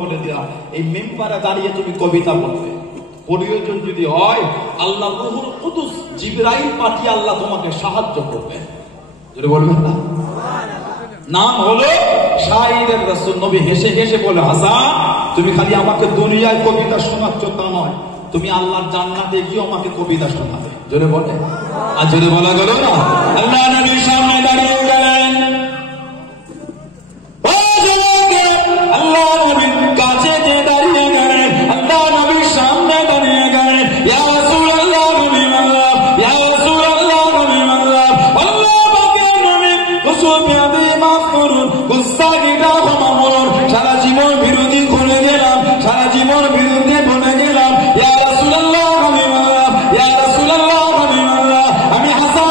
করে দিলাম, এই মেম্বারে দাঁড়িয়ে তুমি কবিতা বলবে। প্রয়োজন যদি হয় আল্লাহ রূহুল কুদুস জিবরাইল পাঠিয়ে আল্লাহ তোমাকে সাহায্য করবে। যদি বলবেন না, নাম হলো শাইরের রাসূল। নবী হেসে হেসে বলে, হাসান তুমি খালি আমাকে দুনিয়ায় কবিতা শোনাচ্ছ তা নয়, তুমি আল্লাহর জান্নাতে গিয়ে আমাকে কবিতা শোনাবে। জোরে বলে, আর জোরে বলা গেল না। আল্লাহ নবীর সামনে দাঁড়িয়ে গেলেন, আল্লাহ নবীর কাছে যে দাঁড়িয়ে গেলেন, আল্লাহ নবীর সামনে দাঁড়িয়ে গেলেন, ইয়া রাসূলুল্লাহ হাবিবাল্লাহ, ইয়া রাসূলুল্লাহ হাবিবাল্লাহ, আল্লাহ পাকের নবী কুসুবিয়াদি মাফ করুন, গুস্তাখিটা ক্ষমা করুন, সারা জীবন বিরোধী করে গেলাম, সারা জীবন বিরুদ্ধে বলে গেলাম, ইয়া রাসূলুল্লাহ হাবিবাল্লাহ, ইয়া রাসূলুল্লাহ হাবিবাল্লাহ, আমি হাসান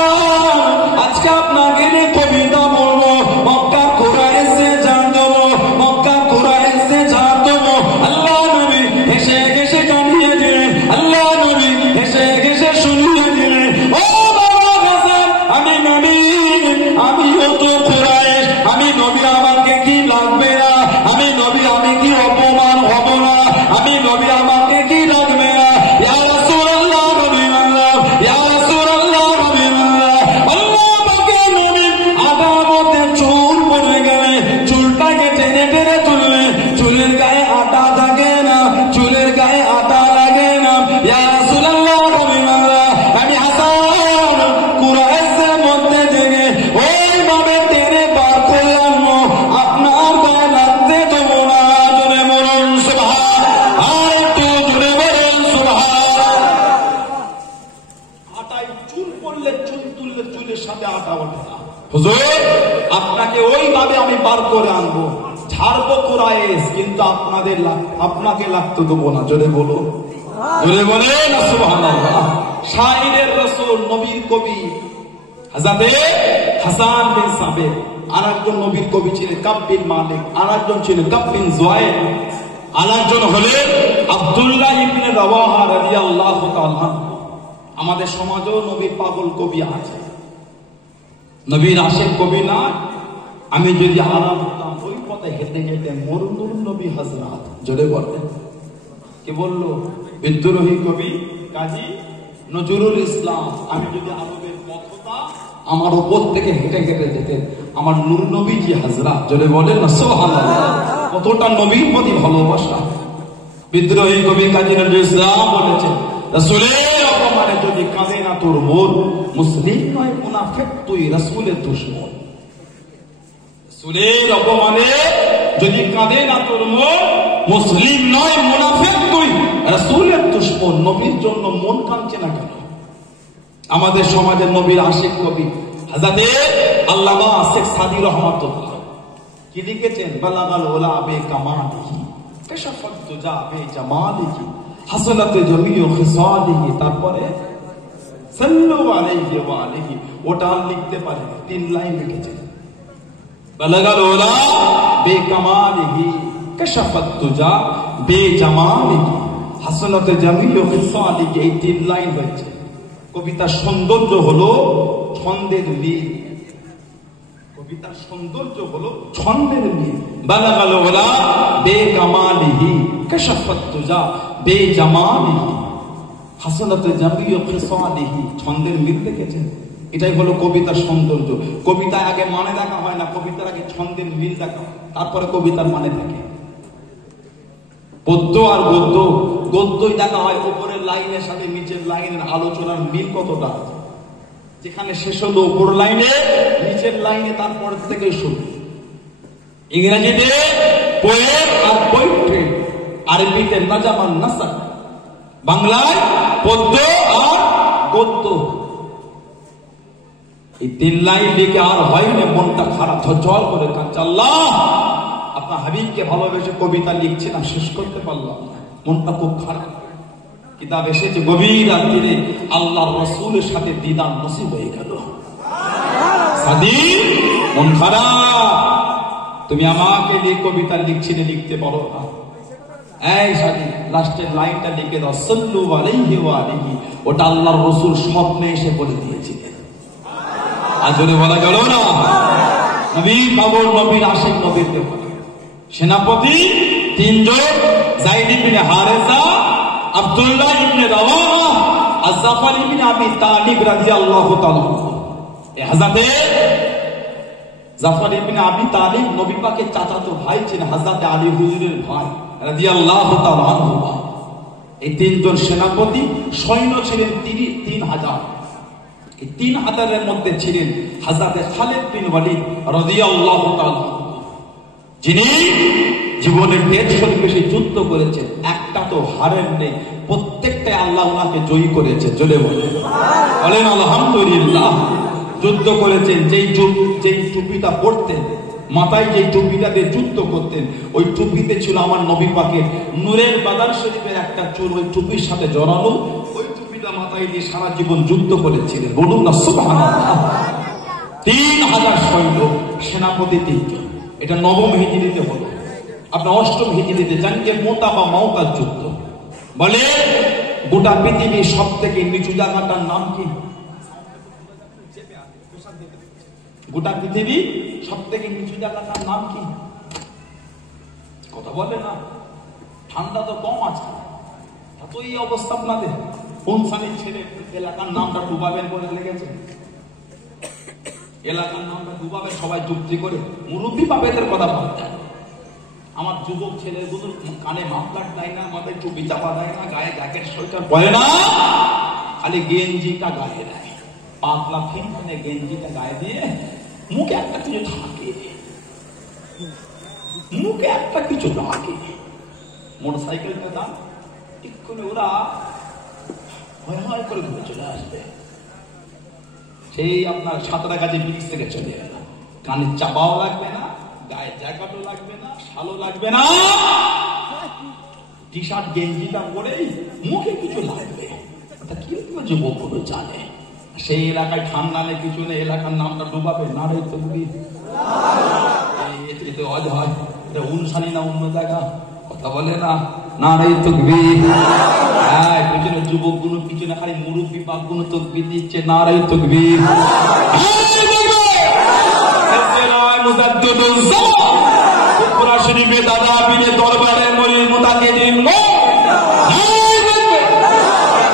আজকে আপনাকে নিয়ে কবিতা বলবো, মক্কা কুরাইশে জান দেবো, মক্কা কুরাইশে জান দেবো। আল্লাহ নবী হেসে হেসে জানিয়ে দিলেন, আল্লাহ নবী হেসে হেসে শুনিয়ে দিলেন, ও বাবা হাসান, আমি নবী, আমিও তো কুরাইশ, আমি নবী, আমাকে কি লাগবে না, আমি নবী, আমি কি অপমান হব না, আমি নবী, আমাকে কি লাগবে না। ইয়া রাসূলুল্লাহ হাবিবাল্লাহ, ইয়া রাসূলুল্লাহ হাবিবাল্লাহ, আল্লাহ পাকের নবী আদামতে চুল পড়ে গেলে চুলটাকে টেনে টেনে তুললেন, চুলের গায়ে আটা থাকে না, চুলের গায়ে আটা লাগে না। ইয়া রাসূলুল্লাহ হাবিবাল্লাহ, আমি হাসান কুরাইশের মধ্যে থেকে ওইভাবে টেনে বার করলাম, আপনার গায়ে লাগতে দেবো না। জোরে বলুন সুবহান, আর একটু জোরে বলুন সুবহান। আটায় চুল পড়লে, চুল তুললে চুলের সাথে আটা ওঠে না। হুজুর আপনাকে ওইভাবে আমি বার করে আনবো, ছাড়বো কুরাইশ, কিন্তু আপনাকে লাগতে দেবো না। জোরে বলো, জোরে বলে না সুবহানাল্লাহ। শাইরের রাসূল, নবীর কবি হযরতে হাসান বিন সাবিত, আরেকজন নবীর কবি ছিলেন কাব বিন মালিক, আরেকজন ছিলেন কাব বিন যুয়াইদ, আরেকজন হলেন আব্দুল্লাহ ইবনে রাওয়াহা রাদিয়াল্লাহু তাআলা। আমাদের সমাজেও নবীর পাগল কবি আছে, নবীর আশেক কবি না। আমি যদি আরাম হতাম ওই পথে হেঁটে হেঁটে মরুনুর নবী হযরত, জোরে বলেন, কি বললো বিদ্রোহী কবি কাজী নজরুল ইসলাম, আমি যদি আরবের পথ হতাম আমার উপর থেকে হেঁটে হেঁটে যেতেন আমার নূর নবীজি হযরত। জোরে বলেন না সুবহানাল্লাহ। কতটা নবীর প্রতি ভালোবাসা। বিদ্রোহী কবি কাজী নজরুল ইসলাম বলেছেন, রাসূলের অপমানে যদি কাঁদে না তোর মন, মুসলিম নয় মুনাফিক তুই রাসূলের দুশমন। রাসূলের অপমানে যদি কাঁদে না তোর মন, মুসলিম নয় মুনাফিক তুই রাসূলের দুশমন। নবীর জন্য মন কাঁদছে না কেন? আমাদের সমাজের নবীর আশিক কবি হযরতে আল্লামা শেখ সাদী রহমাতুল্লাহ কি লিখেছেন, বালাগাল উলা বে কামালিহি কাশাফাত দুজা বে জামালিহি হাসানাত জামিউ খিসালিহি, তারপরে সাল্লু আলাইহি ওয়া আলিহি। ওটা লিখতে পারে, 3 লাইন লিখেছেন, বালাগাল উলা বে কামালিহি কাশাফাত দুজা বে জামালিহি হাসানাত জামিউ খিসালিহি। এই 3 লাইন হয়েছে। কবিতার সৌন্দর্য হলো ছন্দের মিল, কবিতার সৌন্দর্য হলো ছন্দের মিল। বালাগাল উলা বে কামালিহি কাশাফাত দুজা বে জামালিহি হাসানাত জামিউ খিসালিহি। ছন্দের মিল দেখেছেন? এটাই হলো কবিতার সৌন্দর্য। কবিতা আগে মানে দেখা হয় না, কবিতার আগে ছন্দের মিল দেখা হয়, তারপরে কবিতার মানে থাকে। পদ্য আর গদ্য, গদ্যই দেখা হয় উপরের লাইনের সাথে নিচের লাইনের আলোচনার মিল কতটা। যেখানে শেষ হলো উপর লাইনে, নিচের লাইনে তারপর থেকে শুরু। ইংরেজিতে পোয়েম আর পোয়েট্রি, আরবিতে নাজাম আর নাসার, বাংলায় পদ্য আর গদ্য। এই 3 লাইন লিখে আর হয়নি, মনটা খারাপ, ঝরঝর করে কাঁদছে। আল্লাহ আপনার হাবিবকে ভালোবেসে কবিতা লিখছে না, শেষ করতে পারলাম না, মনটা খুব খারাপ। কিতাব এসেছে গভীর রাত্রিরে আল্লাহর রাসূলের সাথে দিদার নসিব হয়ে গেল। সাদী মন খারাপ, তুমি আমাকে নিয়ে কবিতা লিখছিলে, লিখতে পারো না। এই সাদী লাস্টের লাইনটা লিখে দাও, সাল্লু আলাইহি ওয়া আলিহি। ওটা আল্লাহর রাসূল স্বপ্নে এসে বলে দিয়েছিলেন। আজরে বলা গেল না, নবী পাগল, নবীর আশিক, নবীর দেবতা। সেনাপতি তিনজন, যায়েদ ইবনে হারেসা, আব্দুল্লাহ ইবনে রাওয়াহা আর জাফর ইবনে আবি তালিব রাদিয়াল্লাহু তাআলা। এই হযরতে জাফর ইবনে আবি তালিব নবী পাকের চাচাতো ভাই ছিলেন, হযরতে আলী হুজুরের ভাই রাদিয়াল্লাহু তাআলা আনহু। এই তিনজন সেনাপতি, সৈন্য ছিলেন 3000। এই 3000-এর মধ্যে ছিলেন হযরতে খালিদ বিন ওয়ালিদ রাদিয়াল্লাহু তাআলা, যিনি জীবনের 150 বেশি যুদ্ধ করেছেন, একটা তো হারেন নেই, প্রত্যেকটাই আল্লাহ ওনাকে জয়ী করেছে। চলে বলেন আলহামদুলিল্লাহ। যুদ্ধ করেছেন, যেই টুপিটা পরতেন, মাথায় যেই টুপিটা দিয়ে যুদ্ধ করতেন, ওই টুপিতে ছিল আমার নবী পাকের নূরের বাদার শরীফের একটা চুল ওই টুপির সাথে জড়ানো, ওই টুপিটা মাথায় দিয়ে সারা জীবন যুদ্ধ করেছিলেন। বলুন না সুবহানাল্লাহ। 3000 সৈন্য, সেনাপতি 3 জন। এটা নবম হিজরিতে হলো। আপনার অষ্টম হিজরিতে জানকে মোতা বা মাওতার যুদ্ধ বলে। গোটা পৃথিবীর সব থেকে নিচু জায়গাটার নাম কি? গোটা পৃথিবী সব থেকে নিচু জায়গাটার নাম কি? কথা বলে না। ঠান্ডা তো কম আছে, তো এই অবস্থা আপনাদের। কোন সালের ছেলে এলাকার নামটা ডুবাবেন বলে লেগেছে? এলাকার নামটা ডুবাবে সবাই যুক্তি করে। মুরব্বী বাপেদের কথা বলতে, আমার যুবক ছেলেগুলো কানে মাফলার দেয় না, মাথায় টুপি চাপা দেয় না, গায়ে জ্যাকেট সোয়েটার পরে না, খালি গেঞ্জিটা গায়ে দেয়, পাতলা ফিনফিনে গেঞ্জিটা গায়ে দিয়ে মুখে একটা কিছু থাকে, মুখে একটা কিছু লাগে। মোটর সাইকেলটা দাম এক্ষুনি ওরা ভয় ভয় করে ঘুরে চলে আসবে। সেই আপনার সাঁতরাগাছি ব্রিজ থেকে চলে এল, কানে চাপাও লাগবে না, গায়ে জ্যাকেটও লাগবে না, শালও লাগবে না, টি শার্ট গেঞ্জিটা পরেই মুখে কিছু লাগবে। কেউ কেউ যুবকগুলো জানে সেই এলাকায় ঠান্ডা নেই, কিছু নেই, এলাকার নামটা ডুবাবে। নারে তাকবীর। এতে অজ হয়, এটা উনসানি না অন্য জায়গা? কথা বলে না। নারে তাকবীর। হ্যাঁ, পিছনে যুবকগুলো, পিছনে খালি মুরব্বী পাকগুলো তাকবীর দিচ্ছে। নারে তাকবীর। দাদা বিনে দরবারে মরির মোতাকে দিন।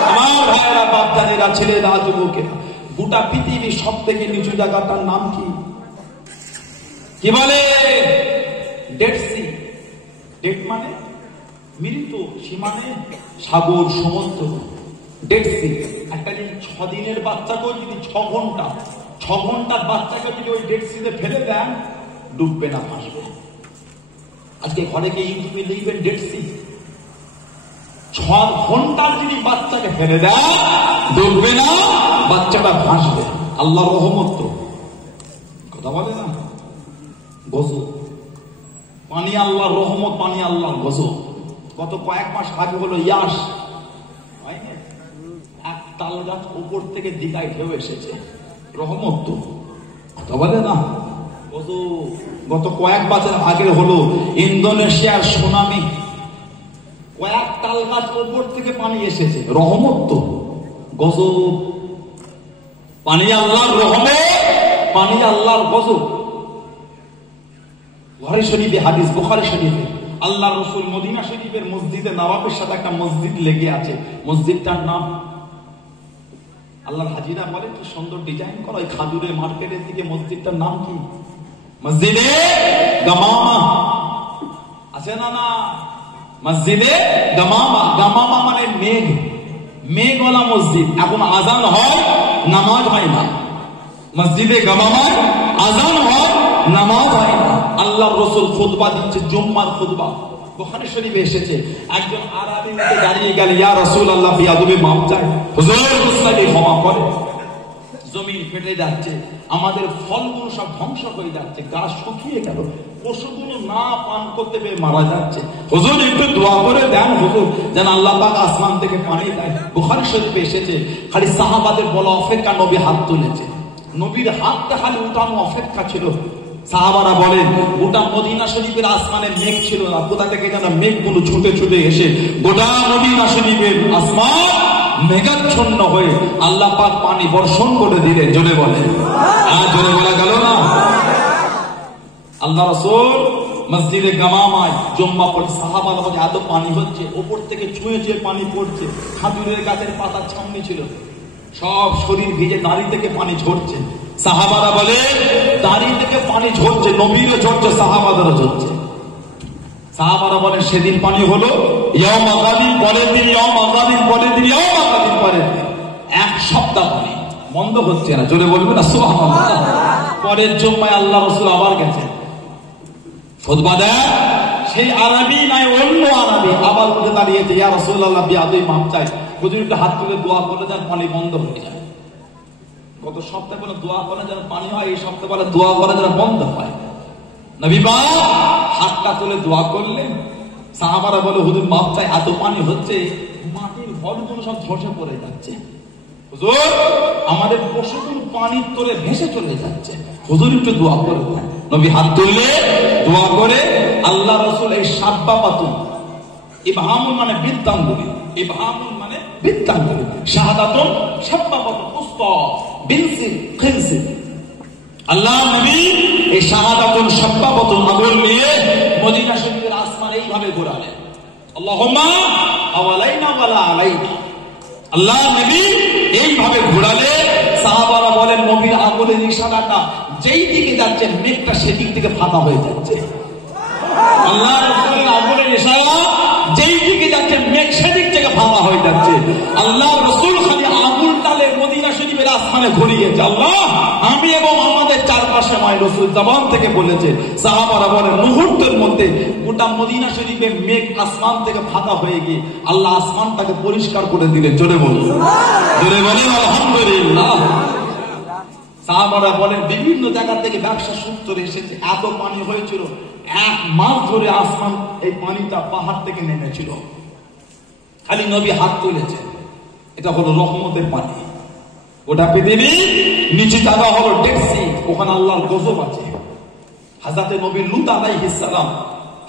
আমার ভাইরা, বাপদানেরা, ছেলেরা, যুবকেরা, গোটা পৃথিবীর সব থেকে নিচু জায়গাটার নাম কি? কি বলে? Dead C. ডেড মানে মৃত, সি মানে সাগর, সমুদ্র। Dead Sea. একটা যদি 6 দিনের বাচ্চাকেও যদি 6 ঘন্টার বাচ্চাকে যদি ওই ডেড সিতে ফেলে দেন, ডুববে না, ভাসবে। আজকে ঘরে গিয়ে ইউটিউবে লিখবেন ডেড সি। 6 ঘন্টার যদি বাচ্চাকে ফেলে দেয়, ডুববে না, বাচ্চাটা ভাসবে। আল্লাহর রহমত তো। কথা বলে না। গজব পানি, আল্লাহর রহমত, পানি আল্লাহর গজব। গত কয়েক মাস আগে হলো ইয়াস, এক তাল গাছ উপর থেকে দিঘায় ঢেউ এসেছে। রহমত তো। কথা বলে না। গত কয়েক বছর আগে হলো ইন্দোনেশিয়ার সুনামি, কয়েক তাল গাছ উপর থেকে পানি এসেছে। রহমত তো। গজব। পানি আল্লাহর রহমত, পানি আল্লাহর গজব। বুখারী শরীফে হাদিস, বুখারী শরীফে আল্লাহ রাসূল মদিনা শরীফের মসজিদে নববীর সাথে একটা মসজিদ লেগে আছে। মসজিদটার নাম, আল্লাহর হাজিরা বলে কি সুন্দর ডিজাইন করা, ওই খাদুরের মার্কেটের দিকে মসজিদটার নাম কি? মসজিদে গামামা। আছে না? না, মসজিদে গামামা। গামামা মানে মেঘ, মেঘওয়ালা মসজিদ। এখন আজান হয়, নামাজ হয় না। মসজিদে গামামায় আজান হয়, নামাজ হয় না। আল্লাহর রাসূল খুতবা দিচ্ছে, জুম্মার খুতবা। বুখারী শরীফে এসেছে, একজন আরবি উঠে দাঁড়িয়ে গেল, ইয়া রাসূলুল্লাহ, বিয়াদবে মাফ চাই, হুজুর মুসলিম ক্ষমা করে। জমিন ফেটে যাচ্ছে, আমাদের ফলগুলো সব ধ্বংস হয়ে যাচ্ছে, গাছ শুকিয়ে গেল, পশুগুলো না পান করতে পেরে মারা যাচ্ছে। হুজুর একটু দোয়া করে দেন হুজুর, যেন আল্লাহ পাক আসমান থেকে পানি দেয়। বুখারী শরীফে এসেছে, খালি সাহাবাদের বলা অপেক্ষা, নবী হাত তুলেছে, নবীর হাতটা খালি উঠানো অপেক্ষা ছিল। সাহাবারা বলেন, গোটা মদিনা শরীফের আসমানে মেঘ ছিল না, কোথা থেকে যেন মেঘগুলো ছুটে ছুটে এসে গোটা মদিনা শরীফের আসমান মেঘাচ্ছন্ন হয়ে আল্লাহ পাক পানি বর্ষণ করে দিলেন। জোরে বলে, আর জোরে বলা গেল না। আল্লাহ রাসূল মসজিদে গামামায় জম্মা পড়ে, সাহাবারা বলে এত পানি হচ্ছে, ওপর থেকে ছুঁয়ে ছুঁয়ে পানি পড়ছে, খাজুরের গাছের পাতার ছাউনি ছিল, সব শরীর ভিজে দাড়ি থেকে পানি ঝরছে। সাহাবারা বলে দাড়ি থেকে পানি ঝরছে, নবীরও ঝরছে, সাহাবাদেরও ঝরছে। সাহাবারা বলে সেদিন পানি হলো ইয়াউমা গাদিন, পরের দিন ইয়াউমা গাদিন, পরের দিন ইয়াউমা গাদিন, পরের দিন, এক সপ্তাহ পানি বন্ধ হচ্ছে না। জোরে বলবেন না সুবহানাল্লাহ। পরের জুম্মায় আল্লাহ রাসূল আবার গেছেন, খুতবা দেয়, সেই আরবি নাই অন্য আরবি আবার উঠে দাঁড়িয়েছে, ইয়া রাসূলুল্লাহ বিয়াদই মাপ চাই, হুজুর একটু হাত তুলে দোয়া করে যান পানি বন্ধ হয়ে যায়। গত সপ্তাহে বলে দোয়া করে যেন পানি হয়, এই সপ্তাহে বলে দোয়া করে যেন বন্ধ হয়। নবী পাক হাতটা তুলে দোয়া করলেন, সাহাবারা বলে হুজুর মাপ চাই, এত পানি হচ্ছে মাটির ঘরগুলো সব ধসে পড়ে যাচ্ছে, হুজুর আমাদের পশুগুলো পানির তলে ভেসে চলে যাচ্ছে, হুজুর একটু দোয়া করে দেন। নবী হাত তুললে দোয়া করে আল্লাহ রাসূল এই সাব্বা পাতুন, ইবহামুন মানে বৃত্তাঙ্গুলি, ইবহামুন মানে বৃত্তাঙ্গুলি, শাহাদাতুন সাব্বা পাতুন উস্তা বিনসিল খিনসিল, আল্লাহ নবী এই শাহাদাতুন সাব্বা পাতুন আগুন নিয়ে মদিনা শরীফের আসমানে এইভাবে ঘোরালেন, আল্লাহুম্মা আওয়ালাইনা ওয়ালা আলাইনা। আল্লাহ নবী এইভাবে ঘোরালে সাহাবারা বলেন নবীর আগুনের ইশারাটা যেই দিকে যাচ্ছে মেঘটা সেদিক থেকে ফাঁকা হয়ে যাচ্ছে। আল্লাহ রাসূলের আগুনের ইশারা যেই দিকে যাচ্ছে মেঘ সেদিক থেকে ফাঁকা হয়ে যাচ্ছে। আল্লাহ রাসূল খালি আগুন টালে মদিনা শরীফের আসমানে ঘুরিয়েছে, আল্লাহ আমি এবং আমাদের চারপাশে মায় রাসূল জবান থেকে বলেছে। সাহাবারা বলেন মুহূর্তের মধ্যে গোটা মদিনা শরীফে মেঘ আসমান থেকে ফাঁকা হয়ে গিয়ে আল্লাহ আসমানটাকে পরিষ্কার করে দিলেন। জোরে বলুন, জোরে বলেন আলহামদুলিল্লাহ। সাহাবারা বলেন বিভিন্ন জায়গা থেকে ব্যবসা সূত্রে এসেছে, এত পানি হয়েছিল, এক মাস ধরে আসমান এই পানিটা পাহাড় থেকে নেমেছিল, খালি নবী হাত তুলেছে, এটা হলো রহমতের পানি। গোটা পৃথিবী নিচে জায়গা হলো ডেড সি, ওখানে আল্লাহর গজব আছে। হযরতে নবী লূত আলাইহিস সালাম,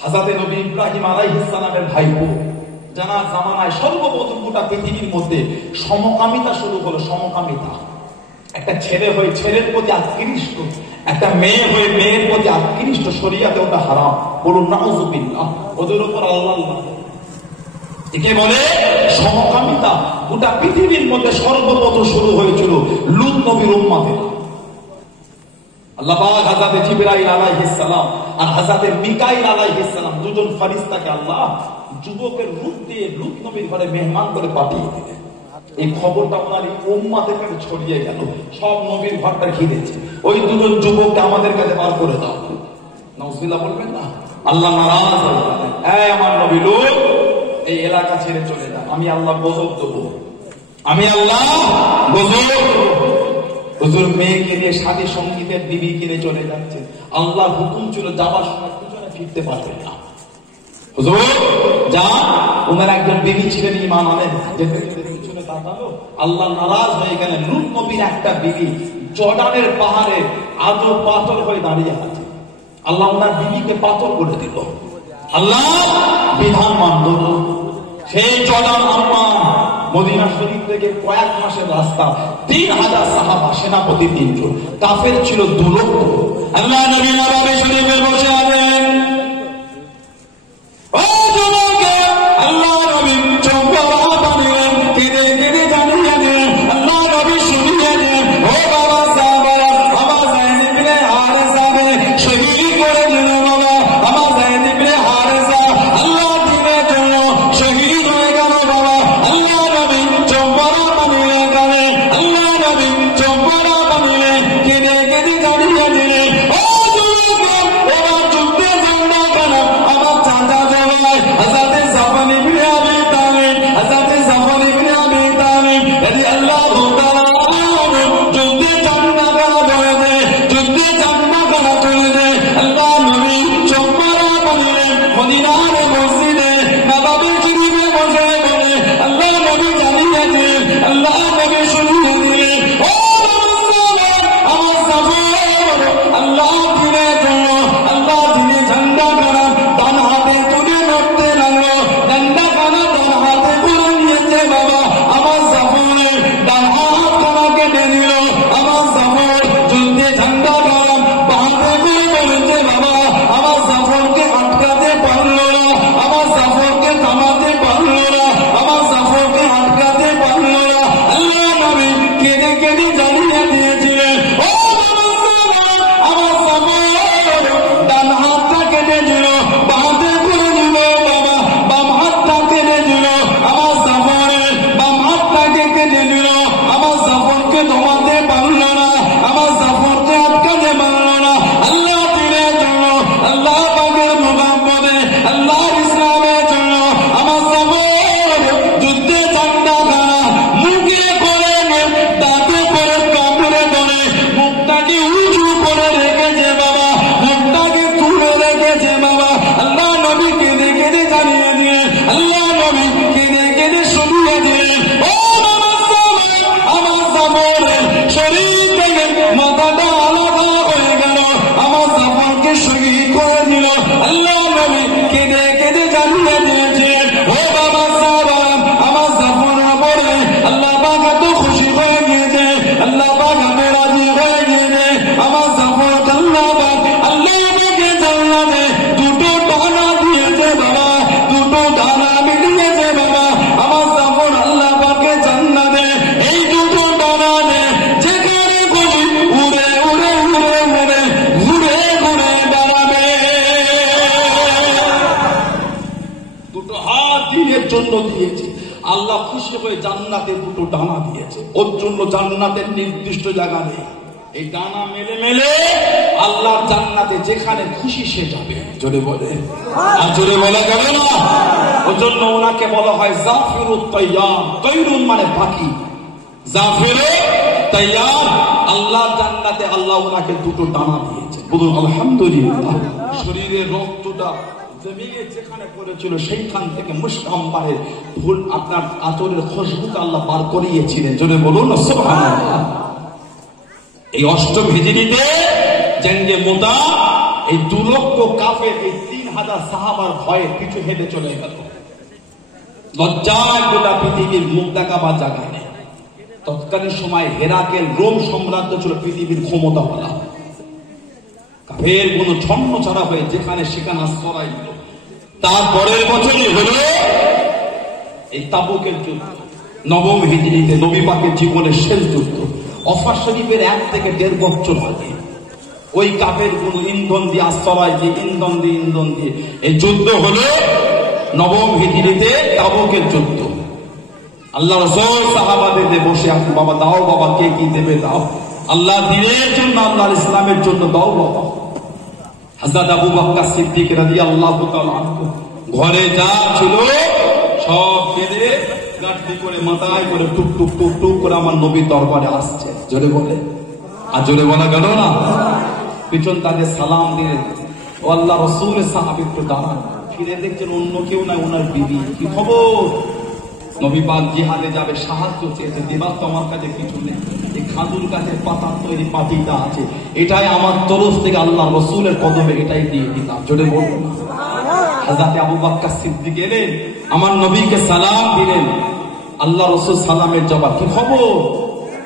হযরতে নবী ইব্রাহিম আলাইহিস সালামের ভাইপো, জানার জামানায় সর্বপ্রথম গোটা পৃথিবীর মধ্যে সমকামিতা শুরু হলো। সমকামিতা, একটা ছেলে হয়ে ছেলের প্রতি আকৃষ্ট, একটা মেয়ে হয়ে মেয়ের প্রতি আকৃষ্ট, শরিয়াতে ওটা হারাম। বলুন নাউযুবিল্লাহ, ওদের উপর আল্লাহ একে বলে সমকামিতা। গোটা পৃথিবীর মধ্যে সর্বপ্রথম শুরু হয়েছিল লূত নবীর উম্মতে। আল্লাহ পাক হযরত জিবরাইল আলাইহিস সালাম আর হযরত মিকাইল আলাইহিস সালাম দুজন ফেরেশতাকে আল্লাহ যুবকের রূপ দিয়ে লূত নবীর ঘরে মেহমান করে পাঠিয়ে দিলেন। এই খবরটা ওনার উম্মতের কাছে ছড়িয়ে গেল, সব নবীর ঘরটা ঘিরেছে। ওই দুজন যুবককে আমাদের কাছে বার করে দাও। নাউজুবিল্লাহ বলবেন না, আল্লাহ নারাজ হয়ে যাবেন। এই আমার নবী লূত এই এলাকা ছেড়ে চলে যান, আমি আল্লাহ গজব দেবো, আমি আল্লাহ গজব দেবো। হুজুর মেয়েকে নিয়ে সাথী সঙ্গীতের বিবি কিনে চলে যাচ্ছে, আল্লাহ হুকুম ছিল যাবার সময় পিছনে ফিরতে পারবেন না। হুজুর যা, ওনার একজন বিবি ছিলেন ঈমান আনেন, যেতে পিছনে তাকালো, আল্লাহ নারাজ হয়ে গেলেন। লূত নবীর একটা বিবি জর্ডানের পাহাড়ে আজও পাথর হয়ে দাঁড়িয়ে আছে, আল্লাহ ওনার বিবিকে পাথর করে দিল। আল্লাহ বিধান মানল না। সেই জর্ডান আম্মা মদিনা শরীফ থেকে কয়েক মাসের রাস্তা, 3000 সাহাবা, সেনাপতি 3 জন, কাফের ছিল 2 লক্ষ। আল্লাহ নবী নববী শরীফে বসে আছেন, ও যুবকে আল্লাহ নবী চোখে পানি কেঁদে কেঁদে জানিয়ে দেন, আল্লাহ নবী শুনিয়ে দেন, ও বাবা সাহাবারা, আমার যায়েদ ইবনে হারেসা শহীদ করে দিল বাবা, আমার যায়েদ ইবনে হারেসা আল্লাহ দিনের জন্য শহীদ হয়ে গেল বাবা। আল্লাহ নবী চোখে পানি কাঁদে, আল্লাহ নবী চোখে পানি কেঁদে কেঁদে জানিয়ে দিলেন, ও যুবক ওরা যুদ্ধে দিনের জন্য দিয়েছি। আল্লাহ খুশি হয়ে জান্নাতে দুটো ডানা দিয়েছে, ওর জন্য জান্নাতের নির্দিষ্ট জায়গা নেই। এই ডানা মেলে মেলে আল্লাহ জান্নাতে যেখানে খুশি সে যাবে। জোরে বলে, আর জোরে বলা যাবে না। ওর জন্য ওনাকে বলা হয় জাফিরুত তাইয়ার। তৈরুন মানে পাখি, জাফিরুত তাইয়ার। আল্লাহ জান্নাতে আল্লাহ ওনাকে দুটো ডানা দিয়েছে। বলুন আলহামদুলিল্লাহ। শরীরের রক্তটা জমিনে যেখানে পড়েছিল সেইখান থেকে মুশকাম্বারের ফুল আপনার আতরের খুশবুটা আল্লাহ বার করিয়েছিলেন। জোরে বলুন না সুবহানাল্লাহ। এই অষ্টম হিজরিতে জঙ্গে মুতা এই 2 লক্ষ কাফের এই 3000 সাহাবার ভয়ে পিছু হেঁটে চলে গেল। লজ্জায় গোটা পৃথিবীর মুখ দেখাবার জায়গা নেই। তৎকালীন সময় হেরাকেল রোম সাম্রাজ্য ছিল পৃথিবীর ক্ষমতাওয়ালা। কাফের কোন ছন্ন ছাড়া হয়ে যেখানে সেখানে আশ্রয় দিল। তারপরের বছরই হলো এই তাবুকের যুদ্ধ। নবম হিজরিতে নবী পাকের জীবনের শেষ যুদ্ধ। অফার শরীফের 1 থেকে 1.5 বছর আগে ওই কাফের কোন ইন্ধন দিয়ে আশ্রয় দিয়ে ইন্ধন দিয়ে এই যুদ্ধ হলো নবম হিজরিতে তাবুকের যুদ্ধ। আল্লাহ রাসূল সাহাবাদের বসে আছে, বাবা দাও, বাবা কে কি দেবে দাও, আল্লাহ দ্বীনের জন্য, আল্লাহর ইসলামের জন্য দাও বাবা। হযরত আবু বকর সিদ্দিক রাদিয়াল্লাহু তাআলা আনহু ঘরে যা ছিল সব কেঁদে গাঁটটি করে মাথায় করে টুক টুক টুক টুক করে আমার নবীর দরবারে আসছে। জোরে বলে, আর জোরে বলা গেল না। পিছন তাদের সালাম দিলেন। ও আল্লাহ রাসূলের সাহাবী একটু দাঁড়ান। ফিরে দেখছেন অন্য কেউ নাই, ওনার বিবি। কি খবর? নবী পাক জিহাদে যাবে, সাহায্য চেয়েছে। দেবার তো আমার কাছে কিছু নেই, এই খাজুর গাছের পাতার তৈরি পাটিটা আছে, এটাই আমার তরফ থেকে আল্লাহ রাসূলের কদমে এটাই দিয়ে দিতাম। জোরে বলুন। হযরত আবু বকর সিদ্দিক এলেন, আমার নবীকে সালাম দিলেন। আল্লাহ রাসূল সালামের জবাব, কি খবর?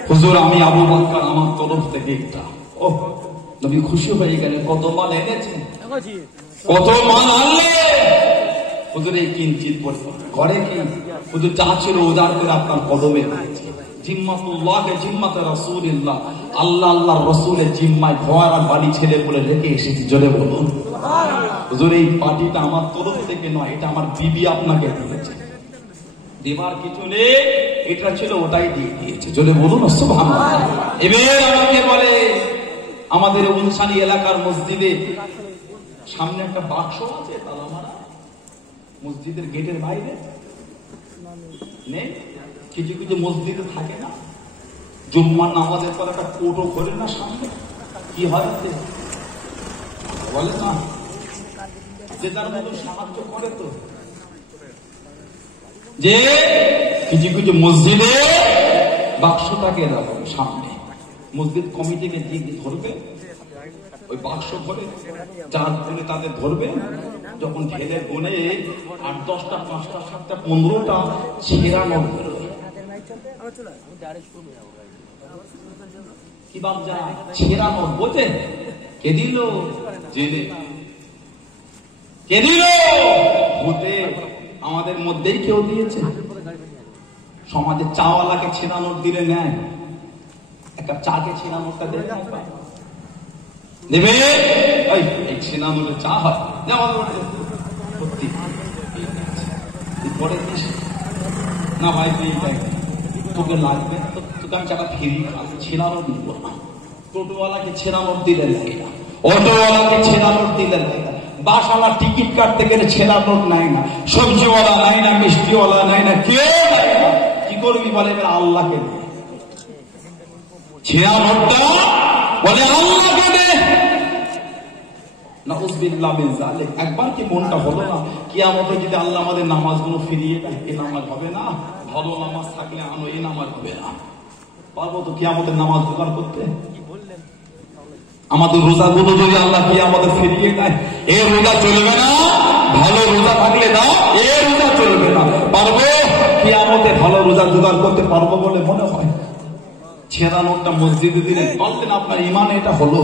হুজুর আমি আবু বকর, আমার তরফ থেকে এটা। ও নবী খুশি হয়ে গেলেন। কত মাল এনেছেন? কত মাল আনলে? হুজুর এই কিঞ্চিত পরিমাণ। ঘরে কি? হুজুর যা ছিল উদার করে আপনার কদমে দিয়েছে। জিম্মাতুল্লাহকে জিম্মাতে রাসূলিল্লাহ, আল্লাহ আল্লাহর রাসূলের জিম্মায় ঘর আর বাড়ি ছেড়ে বলে রেখে এসেছি। জোরে বলুন। হুজুর এই পার্টিটা আমার তরফ থেকে নয়, এটা আমার বিবি আপনাকে দিয়েছে। দেবার কিছু নেই, এটা ছিল ওটাই দিয়ে দিয়েছে। জোরে বলুন সুবহানাল্লাহ। এবার আমাকে বলে আমাদের উনসানি এলাকার মসজিদে সামনে একটা বাক্স আছে তালা মারা, মসজিদের গেটের বাইরে নেই? কিছু কিছু মসজিদে থাকে না, জুম্মার নামাজের পর একটা কোটো করে না সামনে, কি হয় বলে না, যে তার মতো সাহায্য করে। তো যে কিছু কিছু মসজিদে বাক্সটাকে এরকম সামনে, মসজিদ কমিটিকে ধরবে, ওই বাক্স ধরে যার ধরে তাদের ধরবে, যখন ঢেলে গুনে 8, 10টা, 5টা, 7টা, 15টা ছেঁড়া নোট বেরোবে। কি বাচ্চা ছেঁড়া নোট বোঝে? কে দিল? জেনে। কে দিল? ভূতে। আমাদের মধ্যেই কেউ দিয়েছে। সমাজে চাওয়ালাকে ছেঁড়া নোট দিলে নেয়, একটা চাকে ছেঁড়া নোটটা দেবে দেবে এই ছেঁড়া নোটে চা হয় না ভাই, তোকে লাগবে, তোকে আমি চাটা ফিরিয়ে ছেঁড়া নোট দিব না। টোটোওয়ালাকে ছেঁড়া নোট দিলে লাগে না, অটোওয়ালাকে ছেঁড়া নোট দিলে লাগে না, বাসওয়ালা টিকিট কাটতে গেলে ছেঁড়া নোট নেয় না, সবজিওয়ালা নেয় না, মিষ্টিওয়ালা নেয় না, কেউ নেয় না। কি করবি বলে? এবার আল্লাহকে দে ছেঁড়া নোটটা, বলে আল্লাহকে দে। নাউযুবিল্লাহ মিন যালিক। একবার কি মনটা হলো না কিয়ামতে যদি আল্লাহ আমাদের নামাজগুলো ফিরিয়ে দেয়? এই নামাজ হবে না, ভালো নামাজ থাকলে আনো, এই নামাজ হবে না। পারবো তো কিয়ামতের নামাজ জোগাড় করতে? আমাদের রোজাগুলো যদি আল্লাহ কিয়ামতে ফিরিয়ে দেয়, এই রোজা চলবে না, ভালো রোজা থাকলে দাও, এই রোজা চলবে না। পারবো কিয়ামতে ভালো রোজা জোগাড় করতে পারবো বলে মনে হয়? ছেঁড়া নোটটা মসজিদে দিলেন, বলতেন আপনার ইমান এটা হলো।